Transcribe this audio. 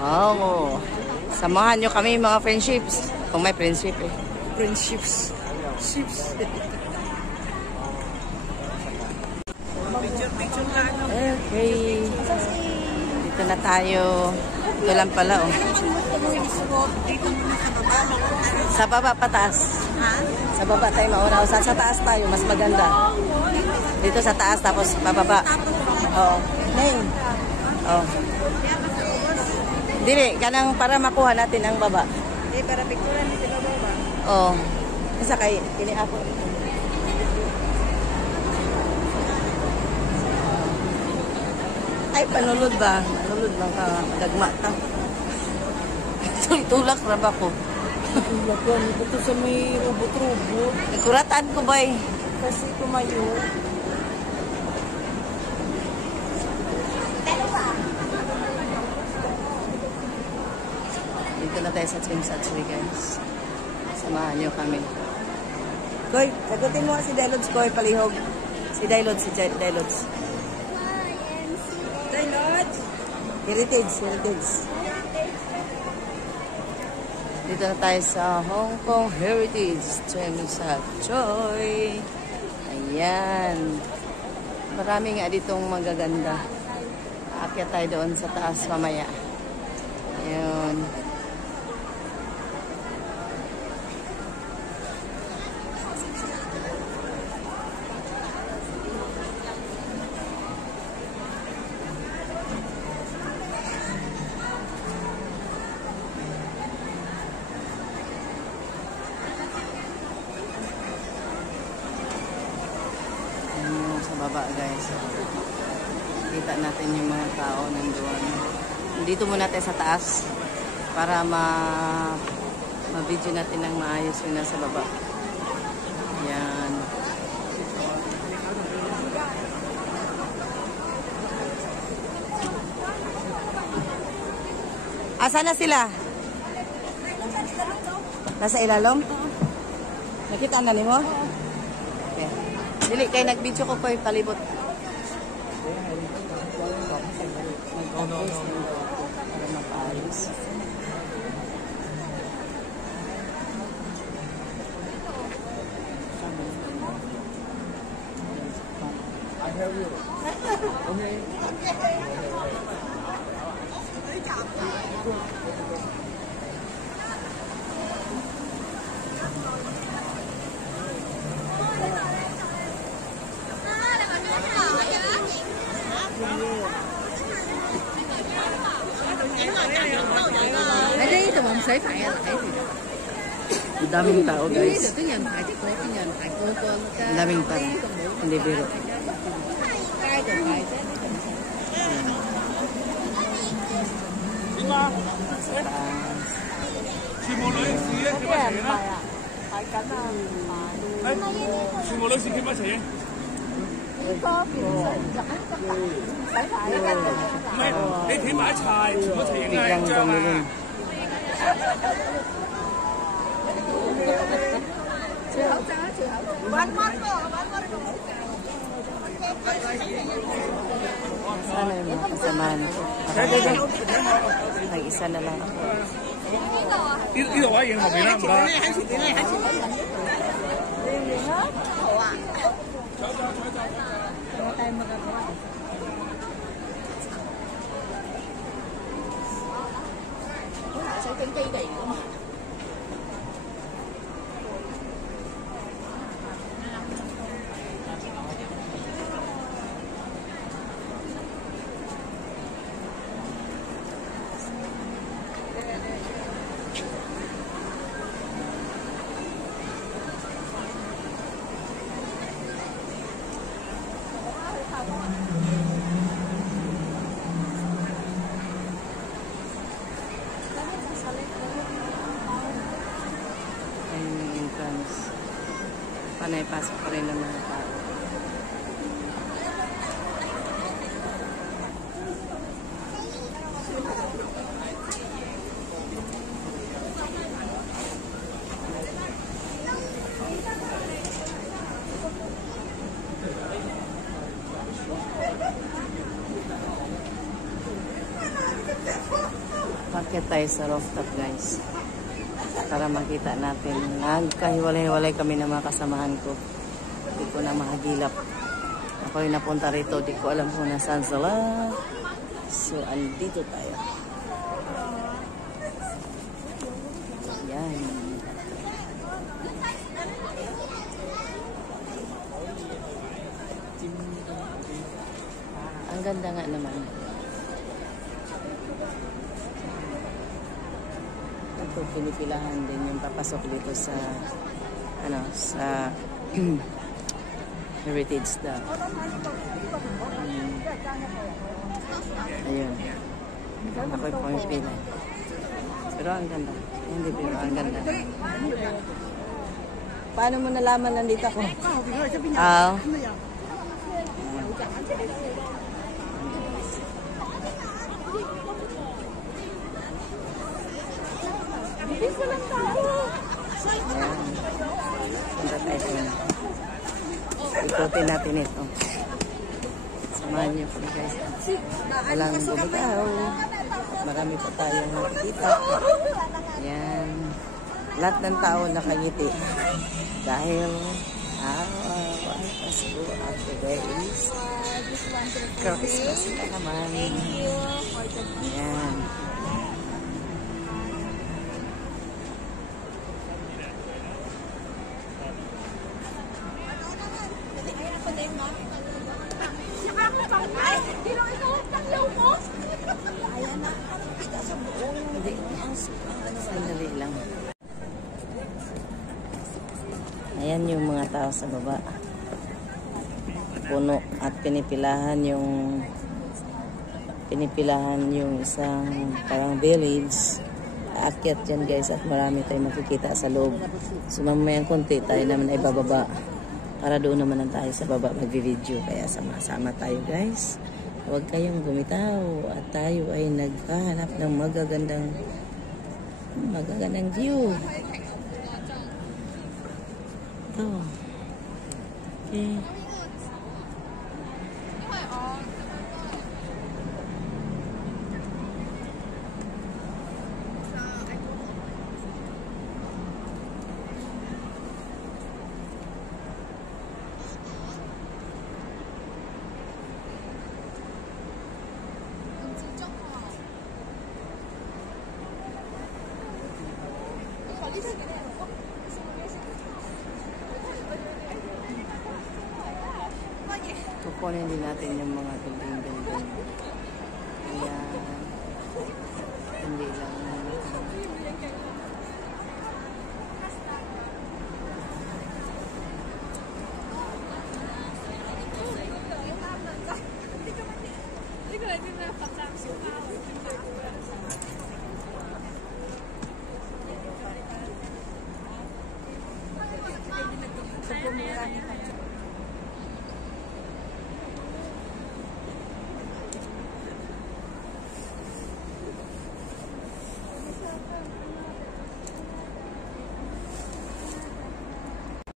Oh, samahan nyo kami mga friendships. Kung may friendship eh. Friendships. Ships. Okay. Dito na tayo. Ito lang pala oh. Sa baba pataas. Sa baba tayo mauna. Sa taas tayo. Mas maganda. Dito sa taas tapos bababa. Oo. Neng. Oo. Dili. Kanang para makuha natin ang baba. Para picturean dito sa baba. Oo. Isa kay kini ako. Ay, panulod ba? Panulod lang ka. Gagma ta. Tulak na ba ko? Tulak ko. Ito sa may robot-robot. Kuratan ko ba eh? Kasi tumayo. Dito na tayo sa Twin Satsui guys. Samahan niyo kami. Koy, sagutin mo si Dailods, Koy, palihog. Si Dailods, si Dailods. Dailods? Heritage. Dito na tayo sa Hong Kong Heritage. Twin Satsui. Ayan. Marami nga ditong magaganda. Aakyat tayo doon sa taas mamaya. Ayan. Baba guys. Kita natin yung mga tao nandoon. Dito muna tayo sa taas para ma-video natin ng maayos yung nasa baba. Yan. Asa na sila? Nasa ilalong? Nakita na nimo? Okay. Dili kay nag-video ko koy palibot. I have you. Okay. Ang daming tao guys. Ang daming tao. Hindi biro. Biglang tumulong. Sana yung mga kasamaan ko. Nag-isa na lang ako. Dito ay yung mabina ba? Wala tayong magagawa. Sa kay ko ma. Panay pasok pa rin ng mga tao. Akit tayo sa rooftop guys. Para makita natin. Nagkahiwalay-hiwalay kami ng mga kasamahan ko. Hindi ko na mahagilap. Ako yung napunta rito. Di ko alam kung nasaan sila. So, andito tayo. Yan. Ang ganda nga naman. Ito, pinipilahan din yung papasok dito sa sa heritage daw. Ayun. Ako'y pumipila. Pero ang ganda. Hindi, pero ang ganda. Paano mo nalaman nandito ako? Ayan. Punta tayo doon. Ikutin natin ito. Samahan niyo po guys. Walang bumitaw. Marami pa tayong nakikita. Ayan. Lahat ng tao nakangiti. Dahil ay Pasko at today is Christmas na naman. Ayan. Sandali lang. Ayan yung mga tao sa baba. Puno at pinipilahan yung isang parang village. Aakyat dyan guys at marami tayong makikita sa loob. So mamayang konti tayo naman ay bababa. Para doon naman tayo sa baba mag-video. Kaya sama-sama tayo guys. Huwag kayong bumitaw at tayo ay naghahanap ng magagandang view. Ito. Okay. Kukunin din natin yung mga building.